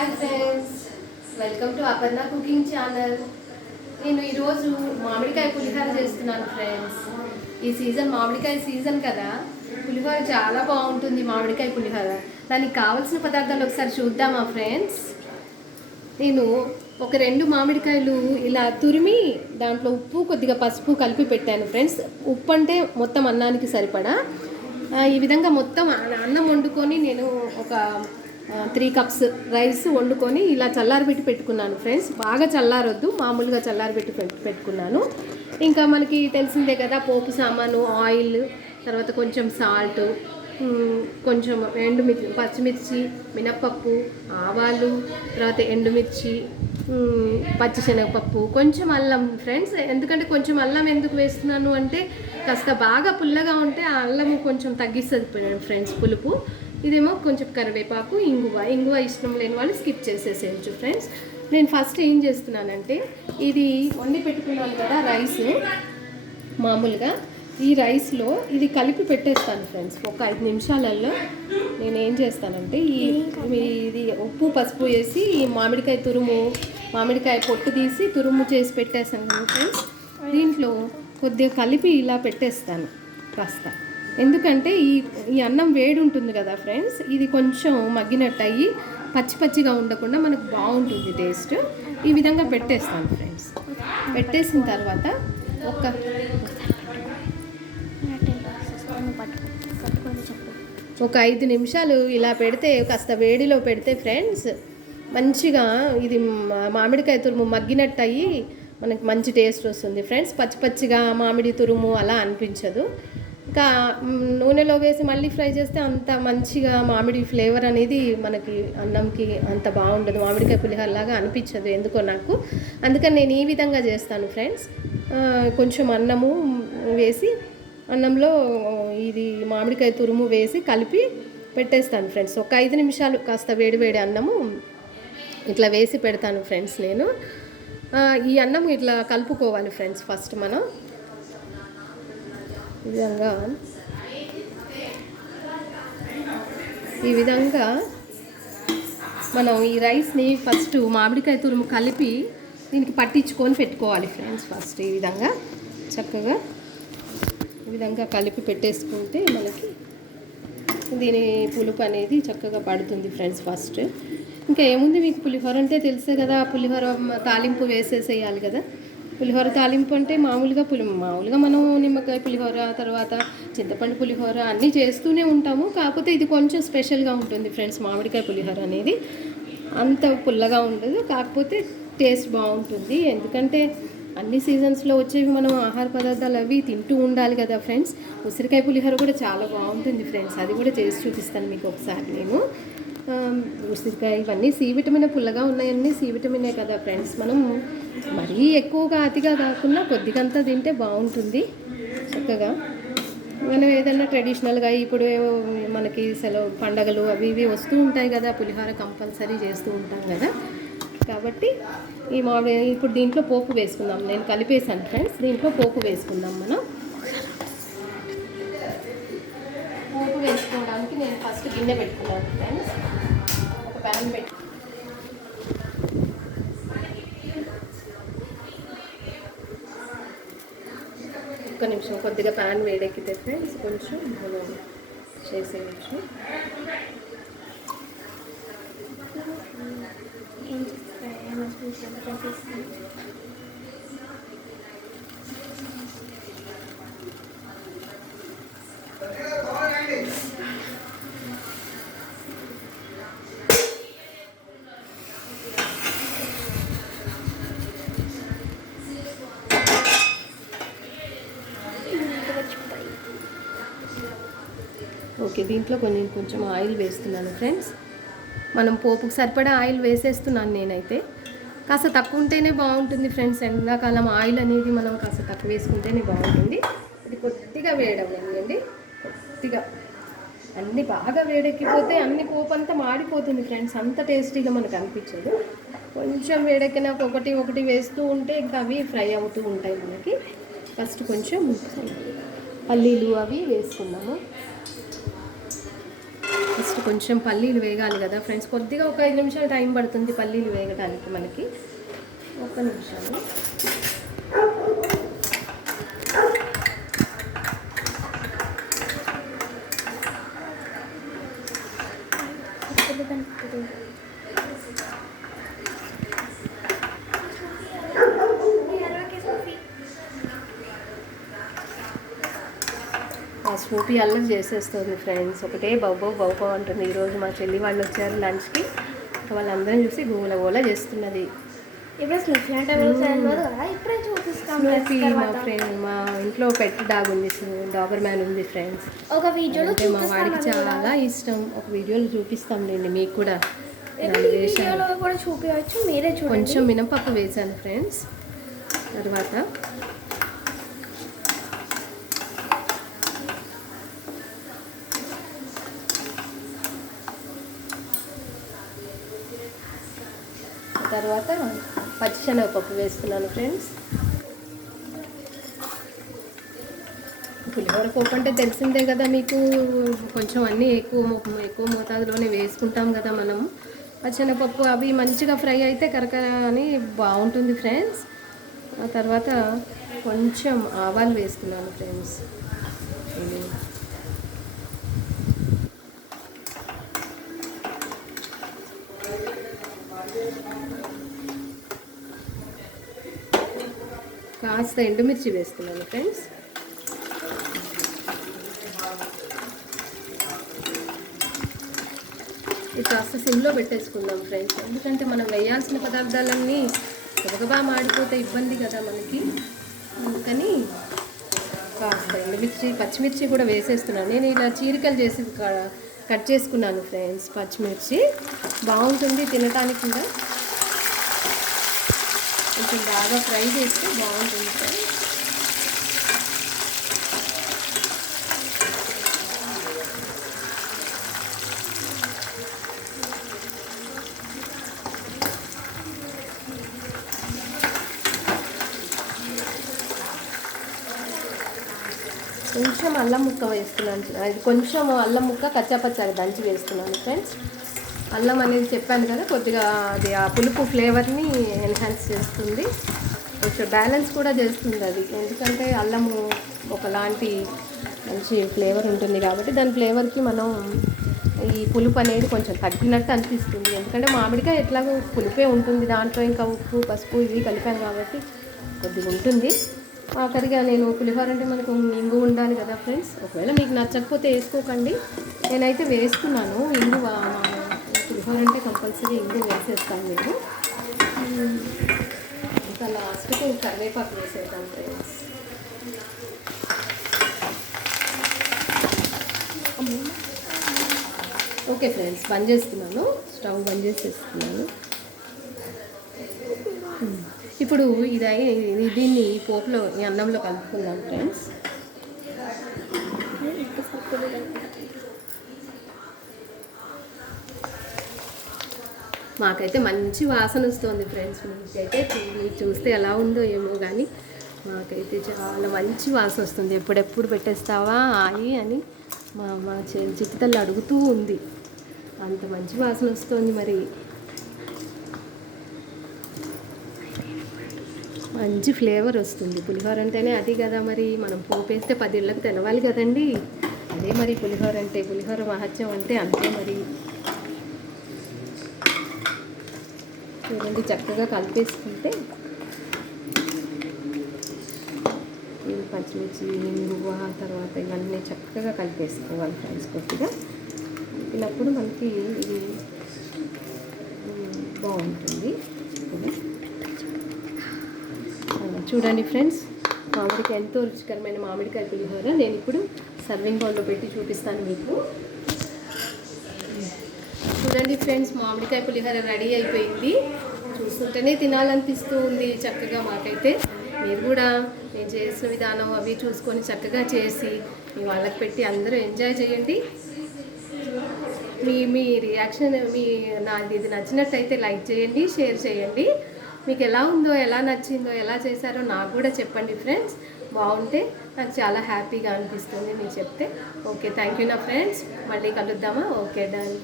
Hi friends, welcome to Aparna cooking channel. నేను ఈరోజు మామిడికాయ పులిహోర చేస్తున్నాను ఫ్రెండ్స్. ఈ సీజన్ మామిడికాయ సీజన్ కదా, పులిహోర చాలా బాగుంటుంది. మామిడికాయ పులిహోర దానికి కావాల్సిన పదార్థాలు ఒకసారి చూద్దామా ఫ్రెండ్స్. నేను ఒక 2 మామిడికాయలు ఇలా తురిమి దాంట్లో ఉప్పు కొద్దిగా పసుపు కలిపి పెట్టాను ఫ్రెండ్స్. ఉప్పు అంటే మొత్తం అన్నానికి సరిపడా. ఈ విధంగా మొత్తం అన్నం వండుకొని నేను ఒక 3 కప్స్ రైస్ వండుకొని ఇలా చల్లారబెట్టి పెట్టుకున్నాను ఫ్రెండ్స్. బాగా చల్లారొద్దు, మామూలుగా చల్లారబెట్టి పెట్టుకున్నాను. ఇంకా మనకి తెలిసిందే కదా, పోపు సామాను, ఆయిల్, తర్వాత కొంచెం సాల్ట్, కొంచెం ఎండుమిర్చి, పచ్చిమిర్చి, మినప్పప్పు, ఆవాలు, తర్వాత ఎండుమిర్చి, పచ్చిశనగపప్పు, కొంచెం అల్లం ఫ్రెండ్స్. ఎందుకంటే కొంచెం అల్లం ఎందుకు వేస్తున్నాను అంటే కాస్త బాగా పుల్లగా ఉంటే ఆ అల్లము కొంచెం తగ్గిస్తుంది ఫ్రెండ్స్ పులుపు. ఇదేమో కొంచెం కరివేపాకు, ఇంగువ ఇష్టం లేని వాళ్ళు స్కిప్ చేసేసేయచ్చు ఫ్రెండ్స్. నేను ఫస్ట్ ఏం చేస్తున్నానంటే, ఇది వండి పెట్టుకున్నాను కదా రైస్, మామూలుగా ఈ రైస్లో ఇది కలిపి పెట్టేస్తాను ఫ్రెండ్స్. ఒక 5 నిమిషాలలో నేను ఏం చేస్తానంటే ఇది ఉప్పు పసుపు వేసి మామిడికాయ పొట్టు తీసి తురుము చేసి పెట్టేస్తాను ఫ్రెండ్స్. దీంట్లో కొద్దిగా కలిపి ఇలా పెట్టేస్తాను కాస్త. ఎందుకంటే ఈ అన్నం వేడి ఉంటుంది కదా ఫ్రెండ్స్, ఇది కొంచెం మగ్గినట్టు అయ్యి పచ్చిగా ఉండకుండా మనకు బాగుంటుంది టేస్ట్. ఈ విధంగా పెట్టేస్తాను ఫ్రెండ్స్. పెట్టేసిన తర్వాత ఒక 5 నిమిషాలు ఇలా పెడితే, కాస్త వేడిలో పెడితే ఫ్రెండ్స్, మంచిగా ఇది మామిడికాయ తురుము మగ్గినట్టు అయ్యి మనకి మంచి టేస్ట్ వస్తుంది ఫ్రెండ్స్. పచ్చిగా మామిడి తురుము అలా అనిపించదు. ఇంకా నూనెలో వేసి మళ్ళీ ఫ్రై చేస్తే అంత మంచిగా మామిడి ఫ్లేవర్ అనేది మనకి అన్నంకి అంత బాగుండదు, మామిడికాయ పులిహోరలాగా అనిపించదు ఎందుకో నాకు. అందుకని నేను ఈ విధంగా చేస్తాను ఫ్రెండ్స్. కొంచెం అన్నము వేసి, అన్నంలో ఇది మామిడికాయ తురుము వేసి కలిపి పెట్టేస్తాను ఫ్రెండ్స్. ఒక 5 నిమిషాలు కాస్త వేడి అన్నము ఇట్లా వేసి పెడతాను ఫ్రెండ్స్ నేను. ఈ అన్నం ఇట్లా కలుపుకోవాలి ఫ్రెండ్స్. ఫస్ట్ మనం ఈ విధంగా మనం ఈ రైస్ని ఫస్ట్ మామిడికాయ తురుము కలిపి దీనికి పట్టించుకొని పెట్టుకోవాలి ఫ్రెండ్స్. ఫస్ట్ ఈ విధంగా చక్కగా ఈ విధంగా కలిపి పెట్టేసుకుంటే మనకి దీని పులుపు అనేది చక్కగా పడుతుంది ఫ్రెండ్స్. ఫస్ట్ ఇంకా ఏముంది, మీకు పులిహోర అంటే తెలుసే కదా, పులిహోర తాలింపు వేసేసేయాలి కదా. పులిహోర తాలింపు అంటే మామూలుగా మనం నిమ్మకాయ పులిహోర, తర్వాత చింతపండు పులిహోర అన్నీ చేస్తూనే ఉంటాము. కాకపోతే ఇది కొంచెం స్పెషల్గా ఉంటుంది ఫ్రెండ్స్. మామిడికాయ పులిహోర అనేది అంత పుల్లగా ఉండదు, కాకపోతే టేస్ట్ బాగుంటుంది. ఎందుకంటే అన్ని సీజన్స్లో వచ్చేవి మనం ఆహార పదార్థాలు అవి తింటూ ఉండాలి కదా ఫ్రెండ్స్. ఉసిరికాయ పులిహోర కూడా చాలా బాగుంటుంది ఫ్రెండ్స్. అది కూడా చేసి చూపిస్తాను మీకు ఒకసారి నేను. ఉసిరికాయ ఇవన్నీ సి విటమిన్, పుల్లగా ఉన్నాయన్నీ సి విటమినే కదా ఫ్రెండ్స్. మనం మరీ ఎక్కువగా అతిగా కాకుండా కొద్దిగంతా తింటే బాగుంటుంది చక్కగా. మనం ఏదైనా ట్రెడిషనల్గా ఇప్పుడు మనకి సెలవు పండగలు అవి ఇవి వస్తూ ఉంటాయి కదా, పులిహోర కంపల్సరీ చేస్తూ ఉంటాం కదా. కాబట్టి ఇప్పుడు దీంట్లో పోపు వేసుకుందాం. నేను కలిపేసాను ఫ్రెండ్స్. దీంట్లో పోపు వేసుకుందాం మనం. పోపు వేసుకోవడానికి నేను ఫస్ట్ గిన్నె పెట్టుకున్నాను ఫ్రెండ్స్. ఒక ప్యాన్ పెట్టి ఒక్క నిమిషం కొద్దిగా ప్యాన్ వేడెక్కితే ఫ్రెండ్స్ కొంచెం మనం చేసేయచ్చు. ఓకే, దీంట్లో కొంచెం ఆయిల్ వేస్తున్నాను ఫ్రెండ్స్. మనం పోపుకు సరిపడా ఆయిల్ వేసేస్తున్నాను నేనైతే. కాస్త తక్కువ ఉంటేనే బాగుంటుంది ఫ్రెండ్స్. ఎండాకాలం ఆయిల్ అనేది మనం కాస్త తక్కువ వేసుకుంటేనే బాగుంటుంది. ఇది కొద్దిగా వేడవ్వండి, కొద్దిగా. అన్నీ బాగా వేడెక్కిపోతే అన్ని పోపు అంతా మాడిపోతుంది ఫ్రెండ్స్, అంత టేస్టీగా మనకు అనిపించదు. కొంచెం వేడెక్కిన ఒకటి వేస్తూ ఉంటే ఇంకా అవి ఫ్రై అవుతూ ఉంటాయి మనకి. ఫస్ట్ కొంచెం పల్లీలు అవి వేసుకున్నాము. ఫస్ట్ కొంచెం పల్లీలు వేగాలి కదా ఫ్రెండ్స్, కొద్దిగా ఒక 5 నిమిషాలు టైం పడుతుంది పల్లీలు వేగడానికి మనకి. ఒక్క నిమిషాలు. స్నూపీ అల్లరి చేసేస్తుంది ఫ్రెండ్స్, ఒకటే బౌబౌ అంటుంది. ఈరోజు మా చెల్లి వాళ్ళు వచ్చారు లంచ్కి, వాళ్ళందరం చూసి గోల గోల చేస్తున్నది. స్నూపీ మా ఫ్రెండ్, మా ఇంట్లో పెట్ డాగ్ ఉంది, డాబర్ మ్యాన్ ఉంది ఫ్రెండ్స్. ఒక వీడియోలో అంటే మా వాడికి చాలా ఇష్టం. ఒక వీడియోలో చూపిస్తాంలేండి మీకు కూడా. కూడా చూపించవచ్చు, మీరే చూడండి. కొంచెం మినపప్పు వేసాను ఫ్రెండ్స్. తర్వాత పచ్చిశనగపప్పు వేస్తున్నాను ఫ్రెండ్స్. పులిహోర పప్పు అంటే తెలిసిందే కదా మీకు, కొంచెం అన్నీ ఎక్కువ మోతాదులోనే వేసుకుంటాం కదా మనం. పచ్చిశనగపప్పు అవి మంచిగా ఫ్రై అయితే కరకర అని బాగుంటుంది ఫ్రెండ్స్. ఆ తర్వాత కొంచెం ఆవాలు వేస్తున్నాను ఫ్రెండ్స్. కాస్త ఎండుమిర్చి వేస్తున్నాను ఫ్రెండ్స్. ఇది కాస్త సిమ్లో పెట్టేసుకుందాం ఫ్రెండ్స్, ఎందుకంటే మనం వేయాల్సిన పదార్థాలన్నీ గబగబా మాడిపోతే ఇబ్బంది కదా మనకి. అందుకని కాస్త ఎండుమిర్చి పచ్చిమిర్చి కూడా వేసేస్తున్నాను. నేను ఇలా చీరికలు చేసి కట్ చేసుకున్నాను ఫ్రెండ్స్. పచ్చిమిర్చి బాగుంటుంది తినటానికి కూడా, కొంచెం బాగా ఫ్రై చేస్తే బాగుంటుంది ఫ్రెండ్స్. కొంచెం అల్లం ముక్క వేస్తున్నాను. అది కొంచెం అల్లం ముక్క కచ్చాపచ్చాగా దంచి వేస్తున్నాను ఫ్రెండ్స్. అల్లం అనేది చెప్పాను కదా, కొద్దిగా అది ఆ పులుపు ఫ్లేవర్ని ఎన్హాన్స్ చేస్తుంది, కొంచెం బ్యాలెన్స్ కూడా చేస్తుంది అది. ఎందుకంటే అల్లము ఒకలాంటి మంచి ఫ్లేవర్ ఉంటుంది కాబట్టి దాని ఫ్లేవర్కి మనం ఈ పులుపు అనేది కొంచెం తగ్గినట్టు అనిపిస్తుంది. ఎందుకంటే మామిడికాయ ఎట్లాగో పులుపే ఉంటుంది, దాంట్లో ఇంకా ఉప్పు పసుపు ఇవి కలిపాను కాబట్టి కొద్దిగా ఉంటుంది. ఆఖరిగా నేను పులిహోర అంటే మనకు ఇంగు ఉండాలి కదా ఫ్రెండ్స్. ఒకవేళ మీకు నచ్చకపోతే వేసుకోకండి, నేనైతే వేస్తున్నాను ఇంగు. పులిహోర అంటే కంపల్సరీ ఇంగు వేసేస్తాను నేను. ఇంకా లాస్ట్కి కరివేపాకు వేసేద్దాం ఫ్రెండ్స్. ఓకే ఫ్రెండ్స్, బంద్ చేస్తున్నాను, స్టవ్ బంద్ చేసేస్తున్నాను. ఇప్పుడు దీన్ని పోపులో ఈ అన్నంలో కలుపుకుందాం ఫ్రెండ్స్. మాకైతే మంచి వాసన వస్తుంది ఫ్రెండ్స్. మీకైతే మీరు చూస్తే ఎలా ఉందో ఏమో కానీ మాకైతే చాలా మంచి వాసన వస్తుంది. ఎప్పుడెప్పుడు పెట్టేస్తావా ఆయి అని మా చిత్తల్లి అడుగుతూ ఉంది, అంత మంచి వాసన వస్తుంది. మరి మంచి ఫ్లేవర్ వస్తుంది. పులిహోర అంటేనే అది కదా, మరి మనం పోపేస్తే 10 ఇళ్ళకి తినవాలి కదండి. అదే మరి పులిహోర అంటే, పులిహోర మహత్యం అంటే అంతే మరి. చూడండి, చక్కగా కలిపేసుకుంటే పచ్చిమిర్చి ఇంగువ తర్వాత ఇవన్నీ చక్కగా కలిపేసుకోవాలి ఫ్రెండ్స్. కొద్దిగా కలిపినప్పుడు మనకి ఇది బాగుంటుంది. చూడండి ఫ్రెండ్స్, మామిడికాయ ఎంతో రుచికరమైన మామిడికాయ పులిహోర నేను ఇప్పుడు సర్వింగ్ బౌల్లో పెట్టి చూపిస్తాను మీకు. చూడండి ఫ్రెండ్స్, మామిడికాయ పులిహోర రెడీ అయిపోయింది. చూస్తుంటేనే తినాలనిపిస్తూ ఉంది చక్కగా. మాకైతే మీరు కూడా నేను చేసిన విధానం అవి చూసుకొని చక్కగా చేసి మీ వాళ్ళకి పెట్టి అందరూ ఎంజాయ్ చేయండి. మీ రియాక్షన్ నాది ఇది నచ్చినట్టయితే లైక్ చేయండి, షేర్ చేయండి. మీకు ఎలా ఉందో, ఎలా నచ్చిందో, ఎలా చేశారో నాకు కూడా చెప్పండి ఫ్రెండ్స్. బాగుంటే నాకు చాలా హ్యాపీగా అనిపిస్తుంది మీరు చెప్తే. ఓకే, థ్యాంక్ యూ నా ఫ్రెండ్స్. మళ్ళీ కలుద్దామా? Okay, done.